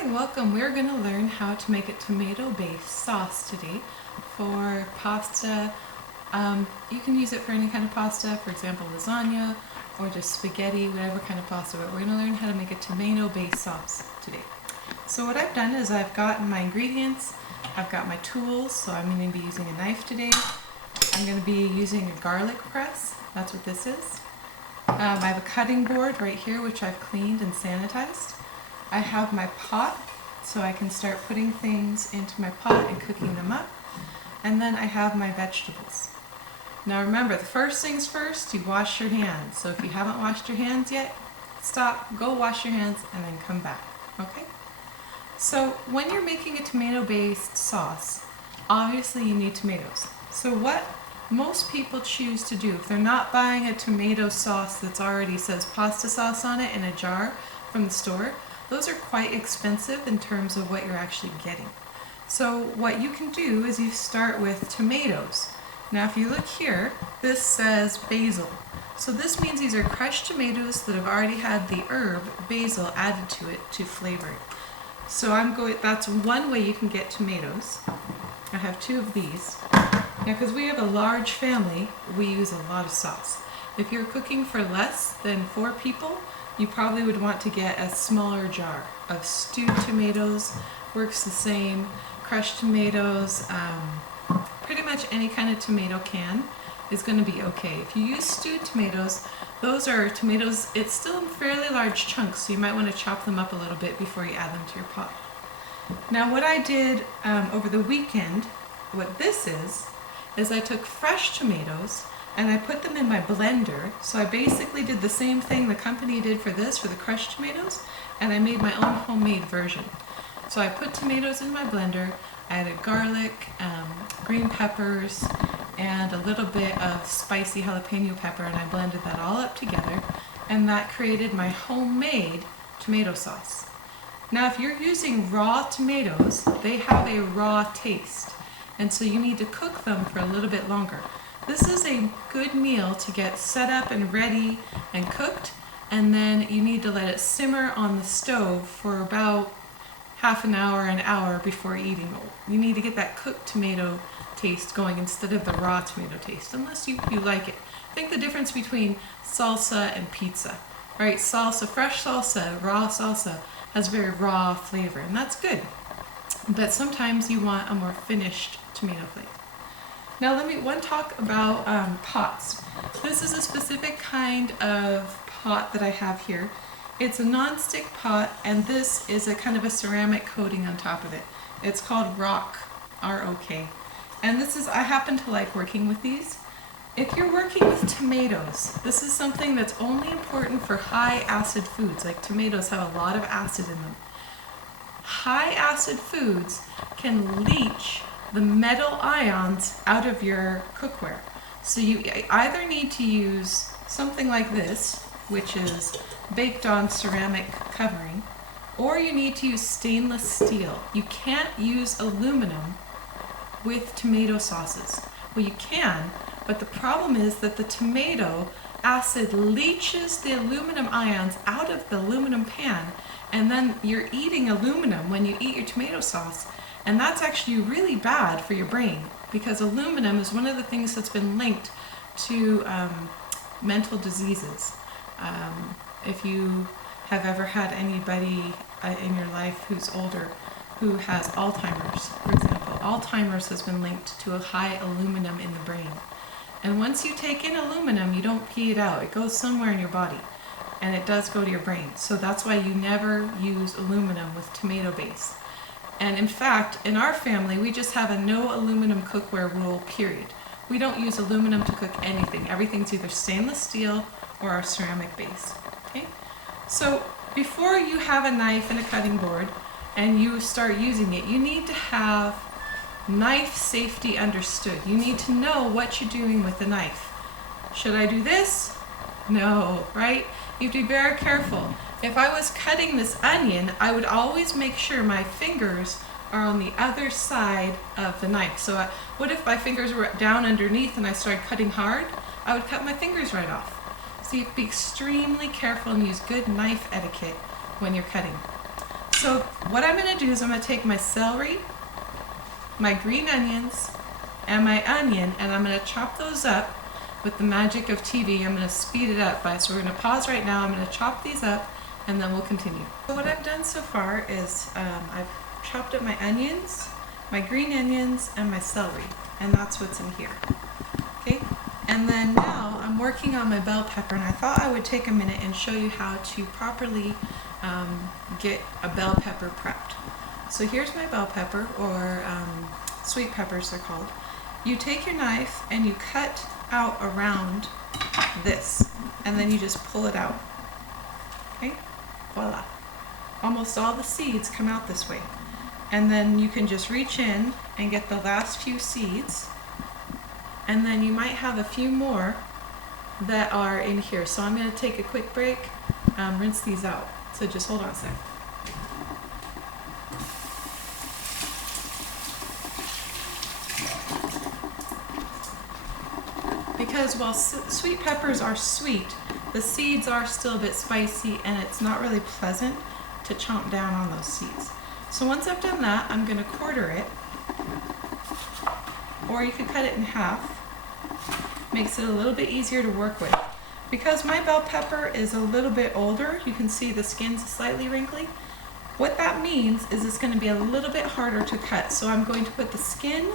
Hi, welcome. We're going to learn how to make a tomato-based sauce today for pasta. You can use it for any kind of pasta, for example, lasagna or just spaghetti, whatever kind of pasta, but we're going to learn how to make a tomato-based sauce today. So what I've done is I've gotten my ingredients, I've got my tools, so I'm going to be using a knife today. I'm going to be using a garlic press, that's what this is. I have a cutting board right here which I've cleaned and sanitized. I have my pot, so I can start putting things into my pot and cooking them up. And then I have my vegetables. Now remember, the first things first, you wash your hands. So if you haven't washed your hands yet, stop, go wash your hands, and then come back, okay? So when you're making a tomato-based sauce, obviously you need tomatoes. So what most people choose to do, if they're not buying a tomato sauce that's already says pasta sauce on it in a jar from the store, those are quite expensive in terms of what you're actually getting. So what you can do is you start with tomatoes. Now if you look here, this says basil. So this means these are crushed tomatoes that have already had the herb basil added to it to flavor it. So that's one way you can get tomatoes. I have two of these. Now because we have a large family, we use a lot of sauce. If you're cooking for less than 4 people, you probably would want to get a smaller jar of stewed tomatoes. Works the same. Crushed tomatoes, pretty much any kind of tomato can is going to be okay. If you use stewed tomatoes, those are tomatoes, it's still in fairly large chunks, so you might want to chop them up a little bit before you add them to your pot. Now what I did over the weekend, what this is I took fresh tomatoes and I put them in my blender. So I basically did the same thing the company did for this, for the crushed tomatoes, and I made my own homemade version. So I put tomatoes in my blender, I added garlic, green peppers, and a little bit of spicy jalapeno pepper, and I blended that all up together, and that created my homemade tomato sauce. Now if you're using raw tomatoes, they have a raw taste, and so you need to cook them for a little bit longer. This is a good meal to get set up and ready and cooked, and then you need to let it simmer on the stove for about half an hour before eating. You need to get that cooked tomato taste going instead of the raw tomato taste, unless you like it. I think the difference between salsa and pizza, right? Salsa, fresh salsa, raw salsa has very raw flavor, and that's good. But sometimes you want a more finished tomato flavor. Now let me talk about pots. This is a specific kind of pot that I have here. It's a non-stick pot, and this is a kind of a ceramic coating on top of it. It's called ROK, R-O-K. And I happen to like working with these. If you're working with tomatoes, this is something that's only important for high acid foods, like tomatoes have a lot of acid in them. High acid foods can leach the metal ions out of your cookware. So you either need to use something like this, which is baked on ceramic covering, or you need to use stainless steel. You can't use aluminum with tomato sauces. Well, you can, but the problem is that the tomato acid leaches the aluminum ions out of the aluminum pan, and then you're eating aluminum when you eat your tomato sauce. And that's actually really bad for your brain, because aluminum is one of the things that's been linked to mental diseases. If you have ever had anybody in your life who's older who has Alzheimer's, for example, Alzheimer's has been linked to a high aluminum in the brain. And once you take in aluminum, you don't pee it out. It goes somewhere in your body, and it does go to your brain. So that's why you never use aluminum with tomato base. And in fact, in our family, we just have a no aluminum cookware rule, period. We don't use aluminum to cook anything. Everything's either stainless steel or a ceramic base. Okay? So before you have a knife and a cutting board and you start using it, you need to have knife safety understood. You need to know what you're doing with the knife. Should I do this? No, right? You have to be very careful. If I was cutting this onion, I would always make sure my fingers are on the other side of the knife. So what if my fingers were down underneath and I started cutting hard? I would cut my fingers right off. So you have to be extremely careful and use good knife etiquette when you're cutting. So what I'm going to do is I'm going to take my celery, my green onions, and my onion, and I'm going to chop those up with the magic of TV. I'm going to speed it up so we're going to pause right now. I'm going to chop these up and then we'll continue. So what I've done so far is I've chopped up my onions, my green onions, and my celery, and that's what's in here. Okay, and then now I'm working on my bell pepper, and I thought I would take a minute and show you how to properly get a bell pepper prepped. So here's my bell pepper, or sweet peppers they're called. You take your knife and you cut out around this, and then you just pull it out. Okay, voila. Almost all the seeds come out this way. And then you can just reach in and get the last few seeds, and then you might have a few more that are in here. So I'm going to take a quick break, rinse these out. So just hold on a sec. Because while sweet peppers are sweet, the seeds are still a bit spicy, and it's not really pleasant to chomp down on those seeds. So once I've done that, I'm going to quarter it, or you could cut it in half. Makes it a little bit easier to work with. Because my bell pepper is a little bit older, you can see the skin's slightly wrinkly. What that means is it's going to be a little bit harder to cut. So I'm going to put the skin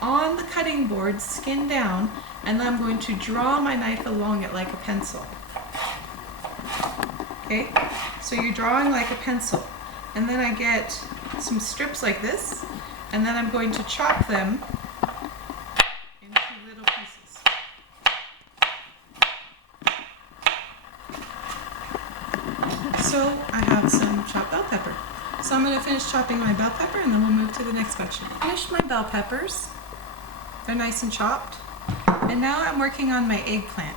on the cutting board, skin down, and then I'm going to draw my knife along it like a pencil. Okay, so you're drawing like a pencil. And then I get some strips like this, and then I'm going to chop them into little pieces. So I have some chopped bell pepper. So I'm going to finish chopping my bell pepper, and then we'll move to the next section. Finished my bell peppers. They're nice and chopped. And now I'm working on my eggplant.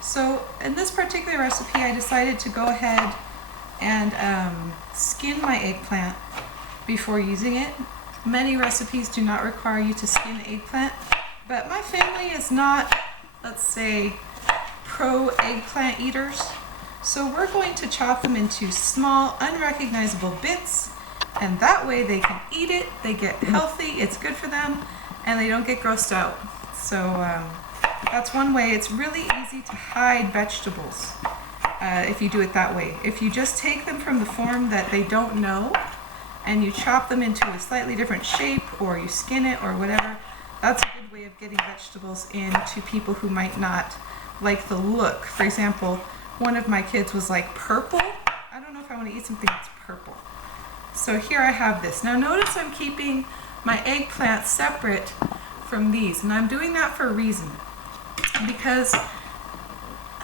So in this particular recipe, I decided to go ahead and skin my eggplant before using it. Many recipes do not require you to skin eggplant, but my family is not, let's say, pro eggplant eaters. So we're going to chop them into small, unrecognizable bits, and that way they can eat it, they get healthy, it's good for them, and they don't get grossed out. So that's one way. It's really easy to hide vegetables if you do it that way. If you just take them from the form that they don't know and you chop them into a slightly different shape, or you skin it or whatever, that's a good way of getting vegetables into people who might not like the look. For example, one of my kids was like, purple? I don't know if I want to eat something that's purple. So here I have this. Now notice I'm keeping my eggplant separate from these, and I'm doing that for a reason. Because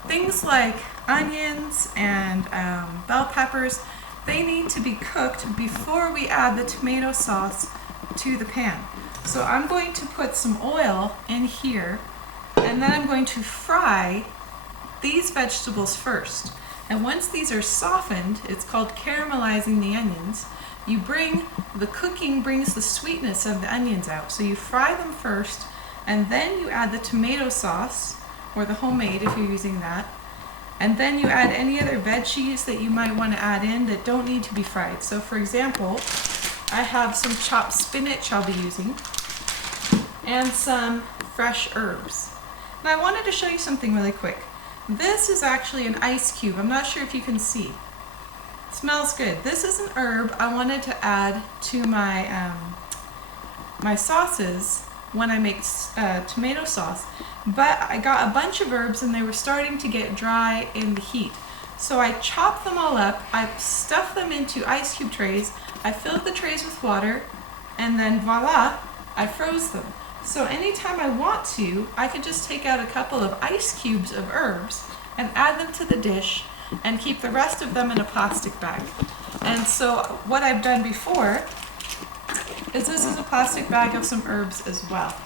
things like onions and bell peppers, they need to be cooked before we add the tomato sauce to the pan. So I'm going to put some oil in here, and then I'm going to fry these vegetables first. And once these are softened, it's called caramelizing the onions. The cooking brings the sweetness of the onions out. So you fry them first, and then you add the tomato sauce, or the homemade if you're using that. And then you add any other veggies that you might want to add in that don't need to be fried. So for example, I have some chopped spinach I'll be using, and some fresh herbs. And I wanted to show you something really quick. This is actually an ice cube. I'm not sure if you can see. It smells good. This is an herb I wanted to add to my my sauces when I make tomato sauce, but I got a bunch of herbs and they were starting to get dry in the heat. So I chopped them all up, I stuffed them into ice cube trays, I filled the trays with water, and then voila, I froze them. So anytime I want to, I can just take out a couple of ice cubes of herbs and add them to the dish and keep the rest of them in a plastic bag. And so what I've done before is this is a plastic bag of some herbs as well.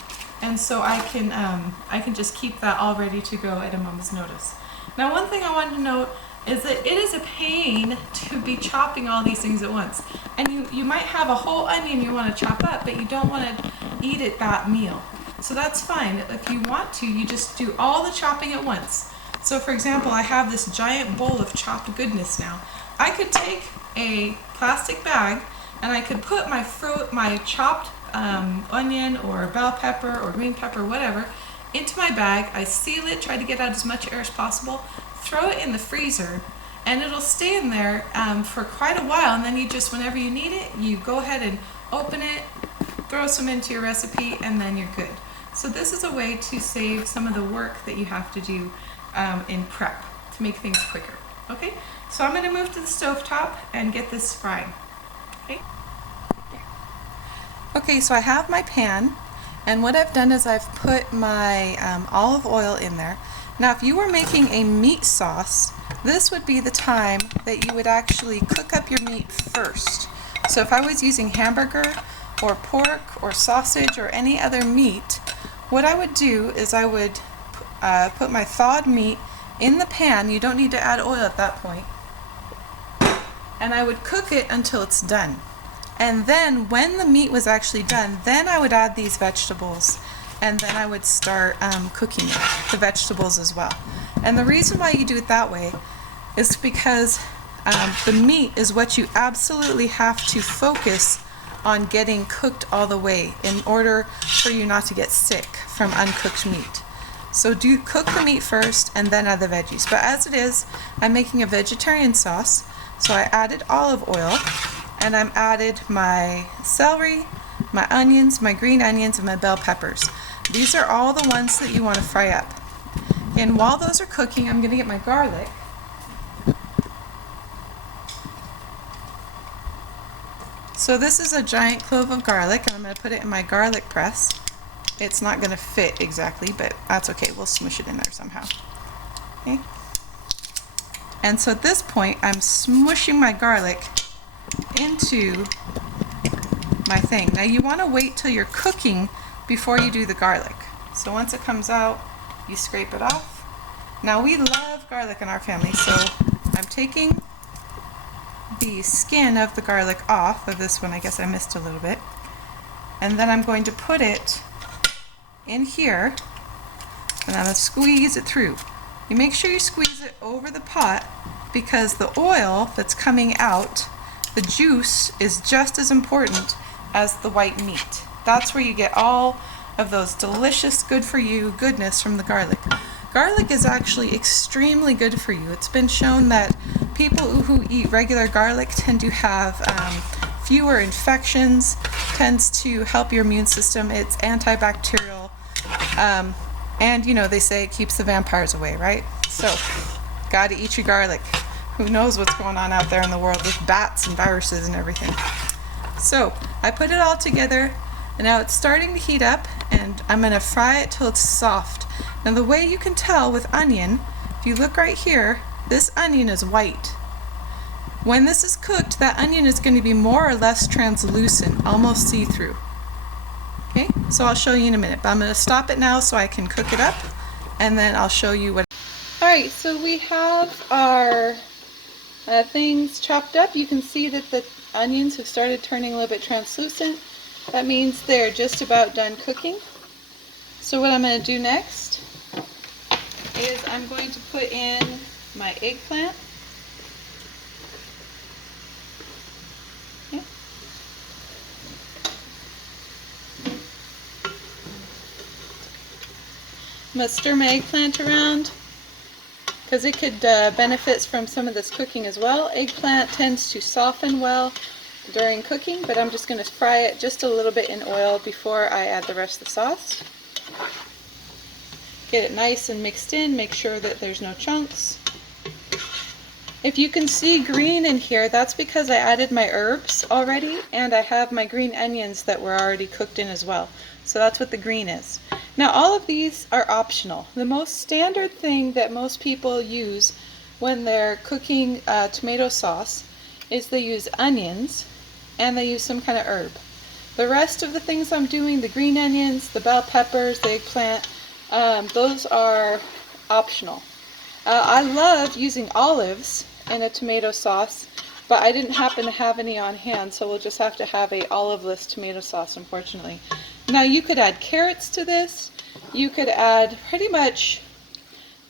And so I can just keep that all ready to go at a moment's notice. Now one thing I wanted to note is that it is a pain to be chopping all these things at once. And you might have a whole onion you want to chop up, but you don't want to eat it that meal. So that's fine. If you want to, you just do all the chopping at once. So for example, I have this giant bowl of chopped goodness now. I could take a plastic bag and I could put my chopped onion or bell pepper or green pepper, whatever, into my bag. I seal it, try to get out as much air as possible, throw it in the freezer, and it'll stay in there for quite a while. And then you just, whenever you need it, you go ahead and open it, throw some into your recipe, and then you're good. So this is a way to save some of the work that you have to do in prep to make things quicker. Okay, so I'm going to move to the stove top and get this frying. Okay, so I have my pan, and what I've done is I've put my olive oil in there. Now if you were making a meat sauce, this would be the time that you would actually cook up your meat first. So if I was using hamburger or pork or sausage or any other meat, what I would do is I would put my thawed meat in the pan. You don't need to add oil at that point. And I would cook it until it's done. And then when the meat was actually done, then I would add these vegetables, and then I would start cooking it, the vegetables as well. And the reason why you do it that way is because the meat is what you absolutely have to focus on getting cooked all the way in order for you not to get sick from uncooked meat. So do cook the meat first and then add the veggies. But as it is, I'm making a vegetarian sauce, so I added olive oil, and I'm added my celery, my onions, my green onions, and my bell peppers. These are all the ones that you want to fry up. And while those are cooking, I'm going to get my garlic. So this is a giant clove of garlic, and I'm going to put it in my garlic press. It's not going to fit exactly, but that's okay. We'll smush it in there somehow. Okay. And so at this point, I'm smushing my garlic into my thing. Now you want to wait till you're cooking before you do the garlic. So once it comes out, you scrape it off. Now we love garlic in our family, so I'm taking the skin of the garlic off of this one. I guess I missed a little bit. And then I'm going to put it in here, and I'm going to squeeze it through. You make sure you squeeze it over the pot, because the oil that's coming out, the juice, is just as important as the white meat. That's where you get all of those delicious, good for you goodness from the garlic. Garlic is actually extremely good for you. It's been shown that people who eat regular garlic tend to have fewer infections, tends to help your immune system. It's antibacterial, and you know, they say it keeps the vampires away, right? So, gotta eat your garlic. Who knows what's going on out there in the world with bats and viruses and everything. So I put it all together, and now it's starting to heat up, and I'm going to fry it till it's soft. Now the way you can tell with onion, if you look right here, this onion is white. When this is cooked, that onion is going to be more or less translucent, almost see-through. Okay, so I'll show you in a minute, but I'm going to stop it now so I can cook it up, and then I'll show you what. Alright, so we have our things chopped up. You can see that the onions have started turning a little bit translucent. That means they're just about done cooking. So what I'm going to do next is I'm going to put in my eggplant. Okay. I'm going to stir my eggplant around, because it could benefit from some of this cooking as well. Eggplant tends to soften well during cooking, but I'm just going to fry it just a little bit in oil before I add the rest of the sauce. Get it nice and mixed in, make sure that there's no chunks. If you can see green in here, that's because I added my herbs already, and I have my green onions that were already cooked in as well. So that's what the green is. Now all of these are optional. The most standard thing that most people use when they're cooking tomato sauce is they use onions and they use some kind of herb. The rest of the things I'm doing, the green onions, the bell peppers, the eggplant, those are optional. I love using olives in a tomato sauce, but I didn't happen to have any on hand, so we'll just have to have a olive-less tomato sauce, unfortunately. Now you could add carrots to this. You could add pretty much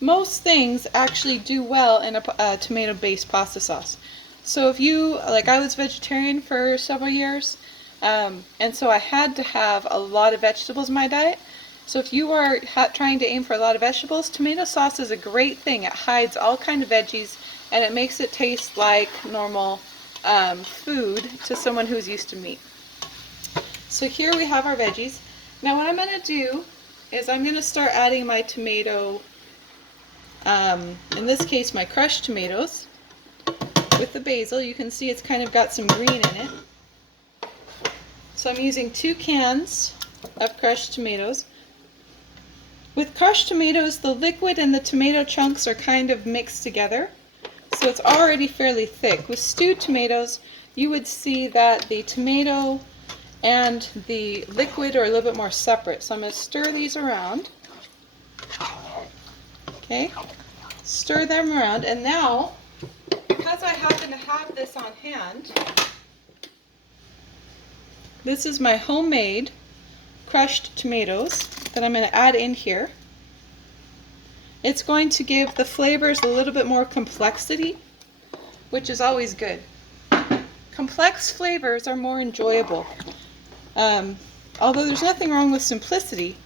most things actually do well in a tomato-based pasta sauce. So if you, like I was vegetarian for several years, and so I had to have a lot of vegetables in my diet. So if you are trying to aim for a lot of vegetables, tomato sauce is a great thing. It hides all kinds of veggies and it makes it taste like normal food to someone who's used to meat. So here we have our veggies. Now what I'm going to do is I'm going to start adding my tomato, in this case my crushed tomatoes with the basil. You can see it's kind of got some green in it. So I'm using 2 cans of crushed tomatoes. With crushed tomatoes, the liquid and the tomato chunks are kind of mixed together, so it's already fairly thick. With stewed tomatoes, you would see that the tomato and the liquid are a little bit more separate. So I'm going to stir these around. Okay, stir them around, and now, because I happen to have this on hand, this is my homemade crushed tomatoes that I'm going to add in here. It's going to give the flavors a little bit more complexity, which is always good. Complex flavors are more enjoyable. Although there's nothing wrong with simplicity.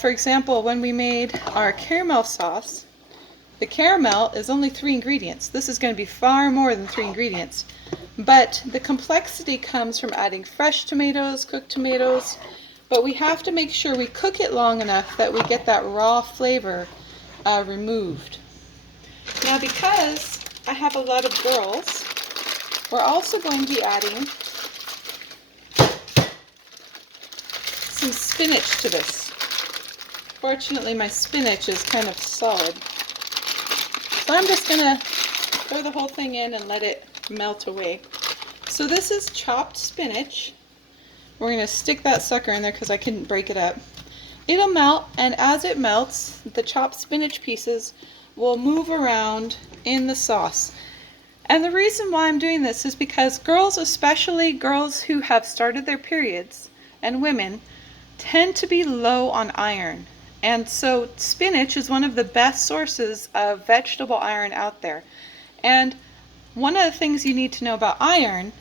For example, when we made our caramel sauce, the caramel is only 3 ingredients. This is going to be far more than 3 ingredients. But the complexity comes from adding fresh tomatoes, cooked tomatoes, but we have to make sure we cook it long enough that we get that raw flavor removed. Now because I have a lot of girls, we're also going to be adding some spinach to this. Fortunately my spinach is kind of solid. So I'm just going to throw the whole thing in and let it melt away. So this is chopped spinach. We're going to stick that sucker in there because I couldn't break it up. It'll melt, and as it melts, the chopped spinach pieces will move around in the sauce. And the reason why I'm doing this is because girls, especially girls who have started their periods, and women, tend to be low on iron. And so spinach is one of the best sources of vegetable iron out there. And one of the things you need to know about iron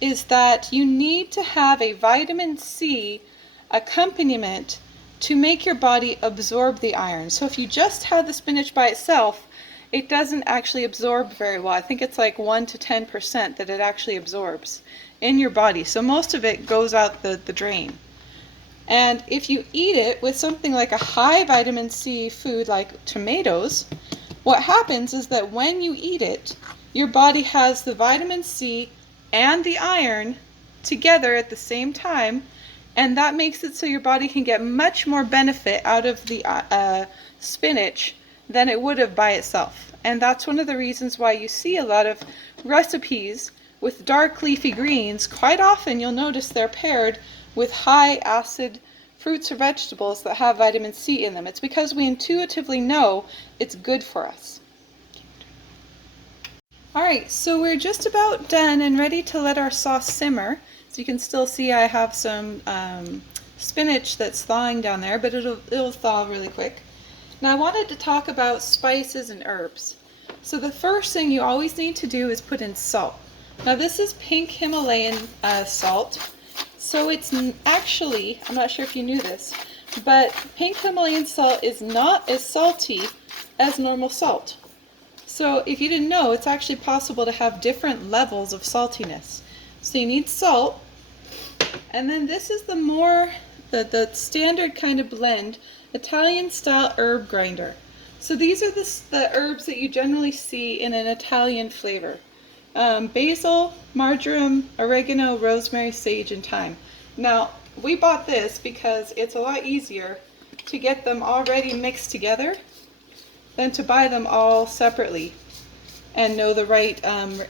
is that you need to have a vitamin C accompaniment to make your body absorb the iron. So if you just had the spinach by itself, it doesn't actually absorb very well. I think it's like 1 to 10% that it actually absorbs in your body. So most of it goes out the drain. And if you eat it with something like a high vitamin C food like tomatoes, what happens is that when you eat it, your body has the vitamin C and the iron together at the same time, and that makes it so your body can get much more benefit out of the spinach than it would have by itself. And that's one of the reasons why you see a lot of recipes with dark leafy greens. Quite often you'll notice they're paired with high acid fruits or vegetables that have vitamin C in them. It's because we intuitively know it's good for us. Alright, so we're just about done and ready to let our sauce simmer. So you can still see I have some spinach that's thawing down there, but it'll thaw really quick. Now I wanted to talk about spices and herbs. So the first thing you always need to do is put in salt. Now this is pink Himalayan salt. So it's actually, I'm not sure if you knew this, but pink Himalayan salt is not as salty as normal salt. So if you didn't know, it's actually possible to have different levels of saltiness. So you need salt, and then this is the standard kind of blend, Italian style herb grinder. So these are the herbs that you generally see in an Italian flavor. Basil, marjoram, oregano, rosemary, sage, and thyme. Now, we bought this because it's a lot easier to get them already mixed together than to buy them all separately and know the right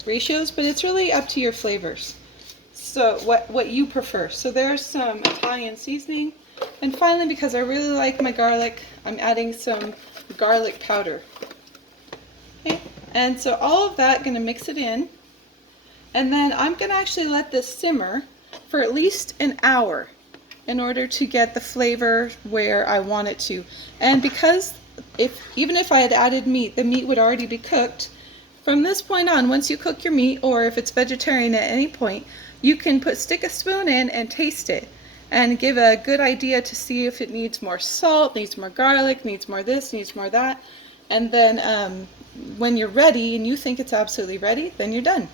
ratios, but it's really up to your flavors. So what you prefer. So there's some Italian seasoning, and finally, because I really like my garlic, I'm adding some garlic powder. Okay, and so all of that, going to mix it in, and then I'm going to actually let this simmer for at least an hour in order to get the flavor where I want it to. And because even if I had added meat, the meat would already be cooked. From this point on, once you cook your meat, or if it's vegetarian at any point, you can stick a spoon in and taste it and give a good idea to see if it needs more salt, needs more garlic, needs more this, needs more that. And then when you're ready and you think it's absolutely ready, then you're done.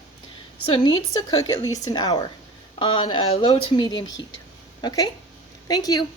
So it needs to cook at least an hour on a low to medium heat. Okay? Thank you.